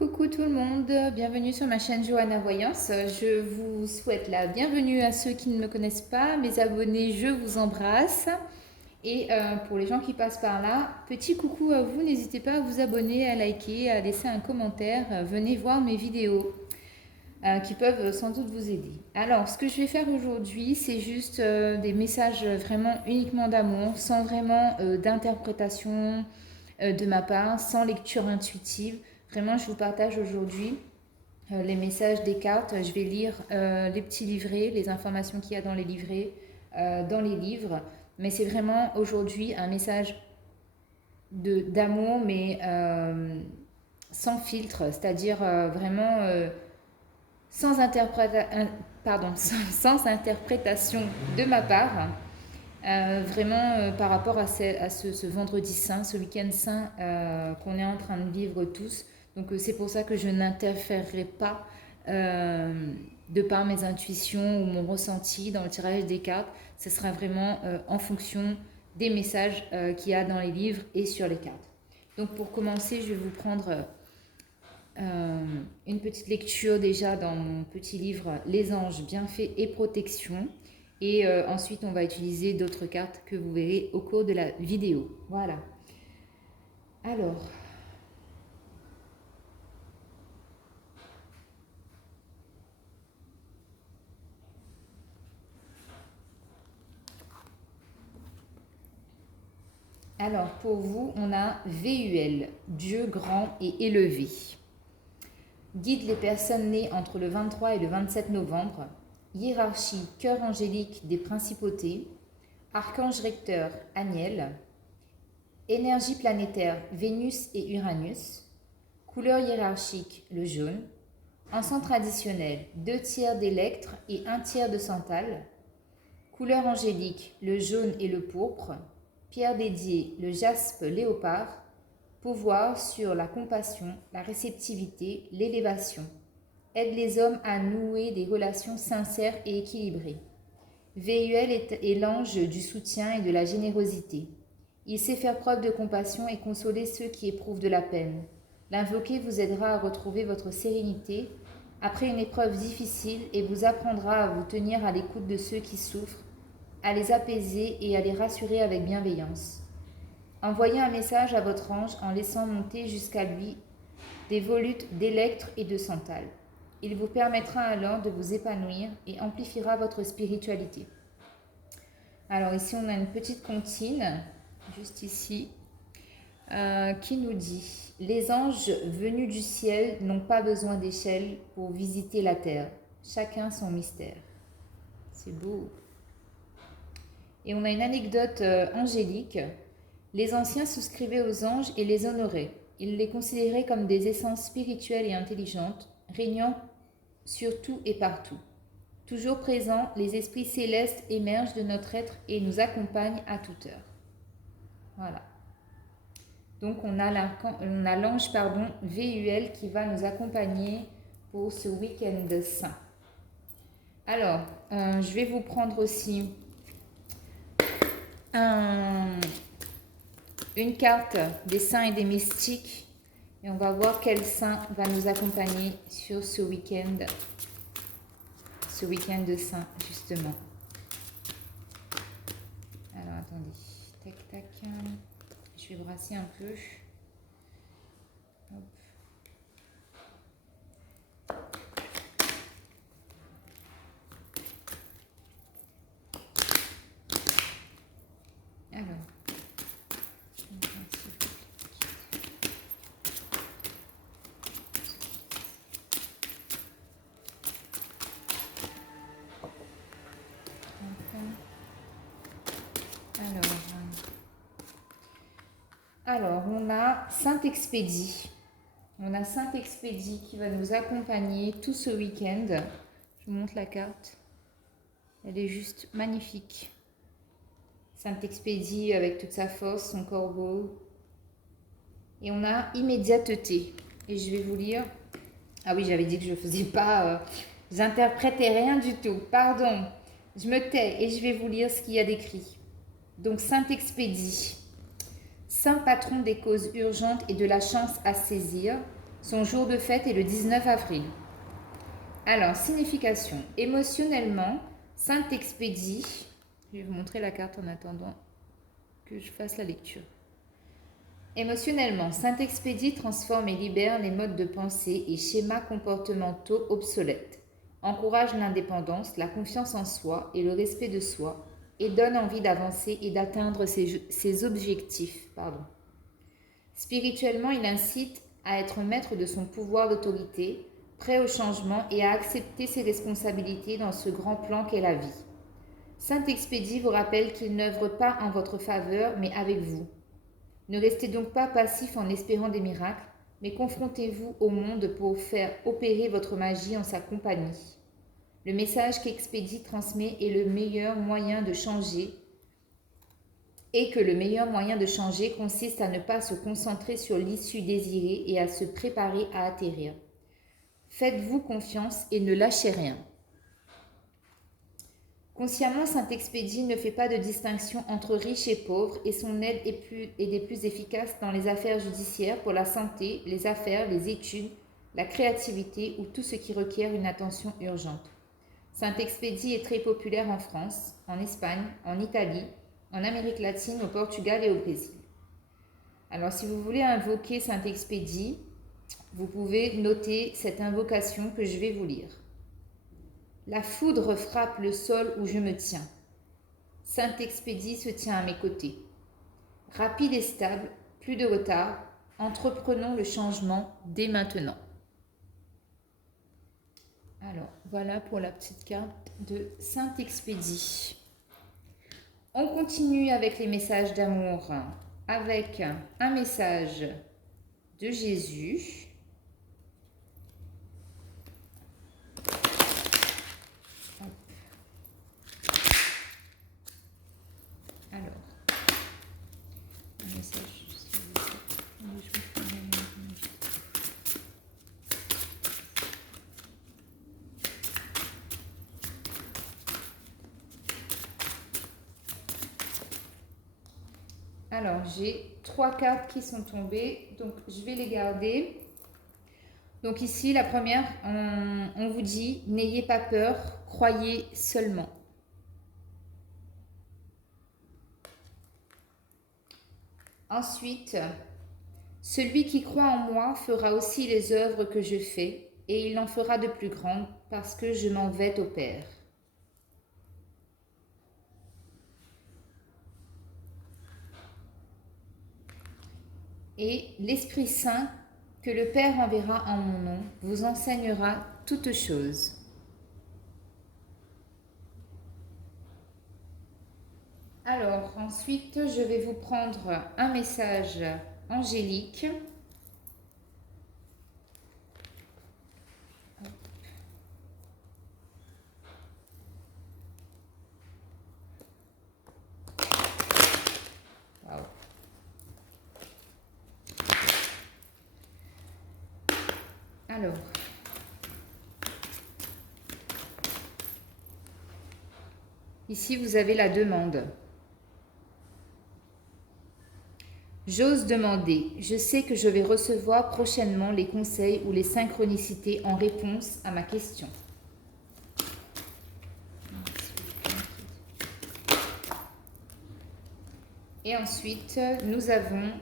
Coucou tout le monde, bienvenue sur ma chaîne Johanna Voyance. Je vous souhaite la bienvenue à ceux qui ne me connaissent pas, mes abonnés, je vous embrasse. Et pour les gens qui passent par là, petit coucou à vous, n'hésitez pas à vous abonner, à liker, à laisser un commentaire. Venez voir mes vidéos qui peuvent sans doute vous aider. Alors, ce que je vais faire aujourd'hui, c'est juste des messages vraiment uniquement d'amour, sans vraiment d'interprétation de ma part, sans lecture intuitive. Vraiment, je vous partage aujourd'hui les messages des cartes. Je vais lire les petits livrets, les informations qu'il y a dans les livrets, dans les livres. Mais c'est vraiment aujourd'hui un message d'amour, mais sans filtre, c'est-à-dire vraiment sans interprétation de ma part. Vraiment par rapport à ce vendredi saint, ce week-end saint qu'on est en train de vivre tous. Donc c'est pour ça que je n'interférerai pas de par mes intuitions ou mon ressenti dans le tirage des cartes. Ce sera vraiment en fonction des messages qu'il y a dans les livres et sur les cartes. Donc pour commencer, je vais vous prendre une petite lecture déjà dans mon petit livre Les anges, bienfaits et protection. Et ensuite, on va utiliser d'autres cartes que vous verrez au cours de la vidéo. Voilà. Alors. Alors, pour vous, on a VUL, Dieu grand et élevé. Guide les personnes nées entre le 23 et le 27 novembre. Hiérarchie, cœur angélique des principautés. Archange recteur, Aniel. Énergie planétaire, Vénus et Uranus. Couleur hiérarchique, le jaune. Encens traditionnel, 2/3 d'électre et 1/3 de santal. Couleur angélique, le jaune et le pourpre. Pierre dédiée, le jaspe léopard. Pouvoir sur la compassion, la réceptivité, l'élévation. Aide les hommes à nouer des relations sincères et équilibrées. VUL est l'ange du soutien et de la générosité. Il sait faire preuve de compassion et consoler ceux qui éprouvent de la peine. L'invoquer vous aidera à retrouver votre sérénité après une épreuve difficile et vous apprendra à vous tenir à l'écoute de ceux qui souffrent, à les apaiser et à les rassurer avec bienveillance. Envoyez un message à votre ange en laissant monter jusqu'à lui des volutes d'électre et de santal. Il vous permettra alors de vous épanouir et amplifiera votre spiritualité. Alors ici, on a une petite comptine, juste ici, qui nous dit « Les anges venus du ciel n'ont pas besoin d'échelle pour visiter la terre. Chacun son mystère. » C'est beau. Et on a une anecdote angélique. Les anciens souscrivaient aux anges et les honoraient. Ils les considéraient comme des essences spirituelles et intelligentes, régnant sur tout et partout. Toujours présents, les esprits célestes émergent de notre être et nous accompagnent à toute heure. Voilà. Donc on a l'ange VUL qui va nous accompagner pour ce week-end saint. Alors, je vais vous prendre aussi une carte des saints et des mystiques et on va voir quel saint va nous accompagner sur ce week-end de saint justement. Alors attendez, tac tac, je vais brasser un peu. Hop. Alors. Alors, on a Saint-Expédie. On a Saint-Expédie qui va nous accompagner tout ce week-end. Je vous montre la carte. Elle est juste magnifique. Saint-Expédie avec toute sa force, son corbeau. Et on a immédiateté. Et je vais vous lire. Ah oui, j'avais dit que je ne faisais pas... j'interprétais rien du tout. Pardon. Je me tais et je vais vous lire ce qu'il y a d'écrit. Donc, Saint-Expédie. Saint patron des causes urgentes et de la chance à saisir, Son jour de fête est le 19 avril. Alors, signification. Émotionnellement, Saint-Expédie, je vais vous montrer la carte en attendant que je fasse la lecture. Émotionnellement, Saint-Expédie transforme et libère les modes de pensée et schémas comportementaux obsolètes, encourage l'indépendance, la confiance en soi et le respect de soi, et donne envie d'avancer et d'atteindre ses objectifs. Spirituellement, il incite à être maître de son pouvoir d'autorité, prêt au changement et à accepter ses responsabilités dans ce grand plan qu'est la vie. Saint-Expédie vous rappelle qu'il n'œuvre pas en votre faveur, mais avec vous. Ne restez donc pas passif en espérant des miracles, mais confrontez-vous au monde pour faire opérer votre magie en sa compagnie. Le message qu'Expédie transmet est le meilleur moyen de changer et que le meilleur moyen de changer consiste à ne pas se concentrer sur l'issue désirée et à se préparer à atterrir. Faites-vous confiance et ne lâchez rien. Consciemment, Saint-Expédie ne fait pas de distinction entre riches et pauvres et son aide est des plus efficaces dans les affaires judiciaires, pour la santé, les affaires, les études, la créativité ou tout ce qui requiert une attention urgente. Saint-Expédie est très populaire en France, en Espagne, en Italie, en Amérique latine, au Portugal et au Brésil. Alors, si vous voulez invoquer Saint-Expédie, vous pouvez noter cette invocation que je vais vous lire. La foudre frappe le sol où je me tiens. Saint-Expédie se tient à mes côtés. Rapide et stable, plus de retard, entreprenons le changement dès maintenant. Alors, voilà pour la petite carte de Saint-Expédie. On continue avec les messages d'amour, avec un message de Jésus. Alors, un message. Alors, j'ai 3 cartes qui sont tombées, donc je vais les garder. Donc ici, la première, on vous dit, n'ayez pas peur, croyez seulement. Ensuite, celui qui croit en moi fera aussi les œuvres que je fais, et il en fera de plus grandes, parce que je m'en vais au Père. Et l'Esprit Saint, que le Père enverra en mon nom, vous enseignera toutes choses. Alors, ensuite, je vais vous prendre un message angélique. Wow. Alors, ici, vous avez la demande. J'ose demander, je sais que je vais recevoir prochainement les conseils ou les synchronicités en réponse à ma question. Et ensuite, nous avons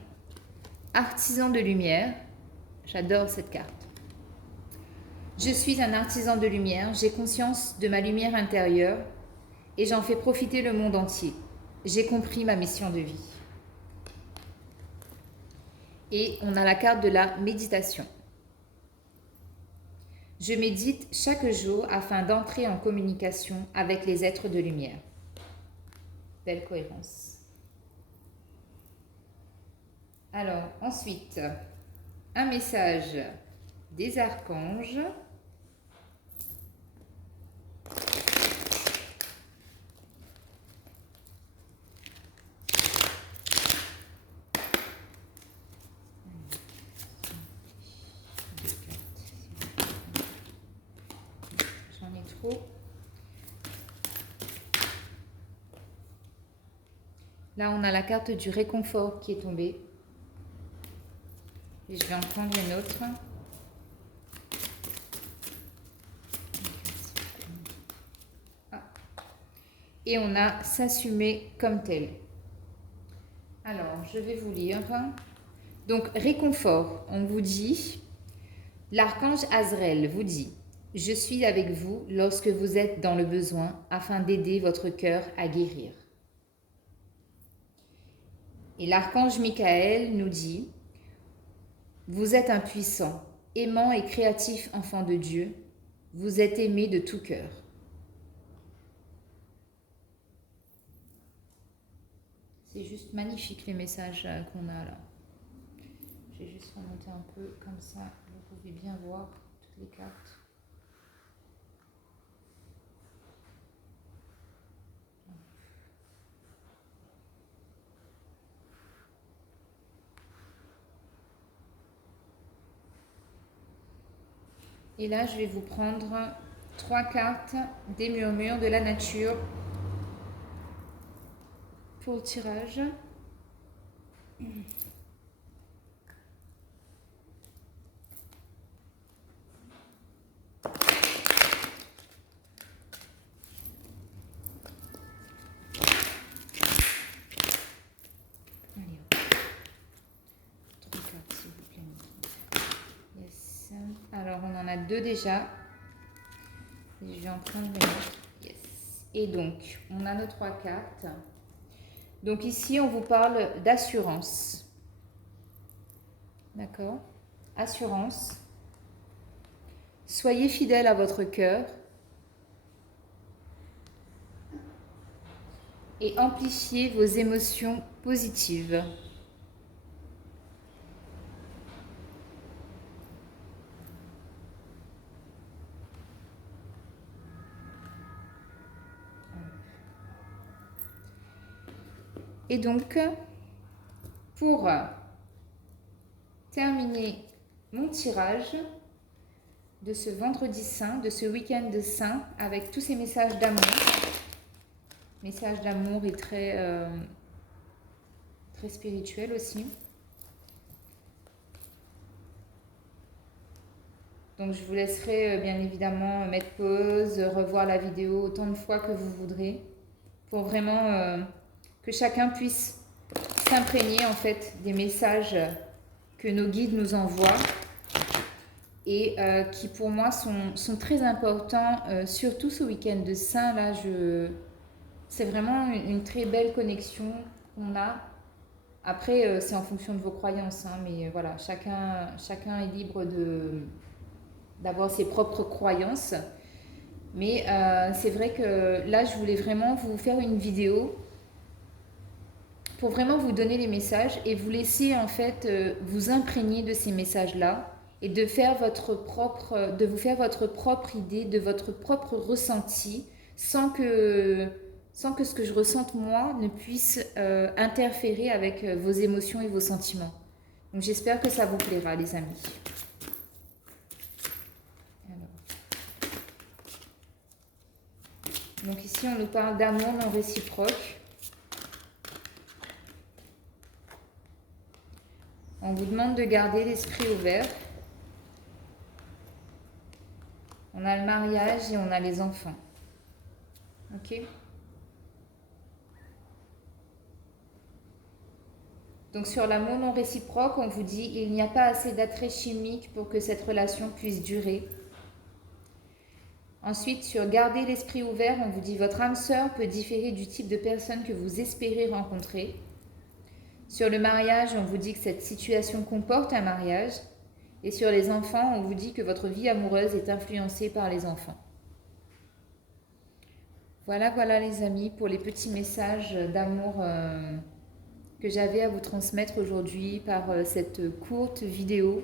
Artisan de lumière. J'adore cette carte. Je suis un artisan de lumière, j'ai conscience de ma lumière intérieure et j'en fais profiter le monde entier. J'ai compris ma mission de vie. Et on a la carte de la méditation. Je médite chaque jour afin d'entrer en communication avec les êtres de lumière. Belle cohérence. Alors, ensuite, un message des archanges. J'en ai trop. Là, on a la carte du réconfort qui est tombée. Et je vais en prendre une autre. et on a s'assumer comme tel. Alors, je vais vous lire. Donc, réconfort, on vous dit, l'archange Azraël vous dit, je suis avec vous lorsque vous êtes dans le besoin afin d'aider votre cœur à guérir. Et l'archange Michael nous dit, vous êtes un puissant, aimant et créatif enfant de Dieu, vous êtes aimé de tout cœur. C'est juste magnifique les messages qu'on a là. Je vais juste remonter un peu comme ça, vous pouvez bien voir toutes les cartes. Et là, je vais vous prendre 3 cartes des murmures de la nature pour le tirage. Allez, 3 cartes s'il vous plaît. Yes. Alors, on en a 2 déjà. Je vais en prendre une autre. Yes. Et donc, on a nos 3 cartes. Donc ici, on vous parle d'assurance. D'accord? Assurance. Soyez fidèle à votre cœur et amplifiez vos émotions positives. Et donc, pour terminer mon tirage de ce vendredi saint, de ce week-end saint, avec tous ces messages d'amour, messages d'amour et très spirituels aussi. Donc je vous laisserai bien évidemment mettre pause, revoir la vidéo autant de fois que vous voudrez, pour vraiment que chacun puisse s'imprégner en fait des messages que nos guides nous envoient et qui pour moi sont très importants, surtout ce week-end de Saint. Là, c'est vraiment une très belle connexion qu'on a. Après, c'est en fonction de vos croyances, hein, mais voilà, chacun est libre d'avoir ses propres croyances. Mais c'est vrai que là, je voulais vraiment vous faire une vidéo pour vraiment vous donner les messages et vous laisser en fait vous imprégner de ces messages-là et de vous faire votre propre idée, de votre propre ressenti, sans que ce que je ressente moi ne puisse interférer avec vos émotions et vos sentiments. Donc j'espère que ça vous plaira, les amis. Donc ici, on nous parle d'amour non réciproque. On vous demande de garder l'esprit ouvert. On a le mariage et on a les enfants. Ok? Donc sur l'amour non réciproque, on vous dit il n'y a pas assez d'attrait chimique pour que cette relation puisse durer. Ensuite, sur garder l'esprit ouvert, on vous dit votre âme sœur peut différer du type de personne que vous espérez rencontrer. Sur le mariage, on vous dit que cette situation comporte un mariage. Et sur les enfants, on vous dit que votre vie amoureuse est influencée par les enfants. Voilà les amis pour les petits messages d'amour que j'avais à vous transmettre aujourd'hui par cette courte vidéo.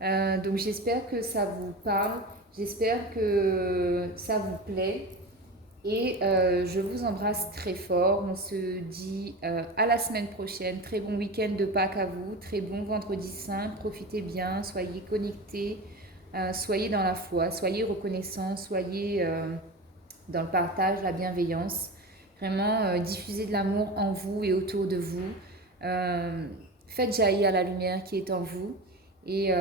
Donc j'espère que ça vous parle, j'espère que ça vous plaît et je vous embrasse très fort. On se dit à la semaine prochaine. Très bon week-end de Pâques à vous, très bon vendredi saint, profitez bien, soyez connectés, soyez dans la foi, soyez reconnaissants, soyez dans le partage, la bienveillance. Vraiment diffusez de l'amour en vous et autour de vous. Faites jaillir la lumière qui est en vous et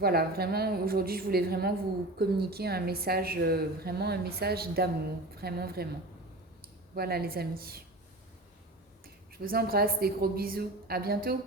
voilà, vraiment aujourd'hui je voulais vraiment vous communiquer un message, vraiment un message d'amour, vraiment. Voilà les amis. Je vous embrasse, des gros bisous. À bientôt.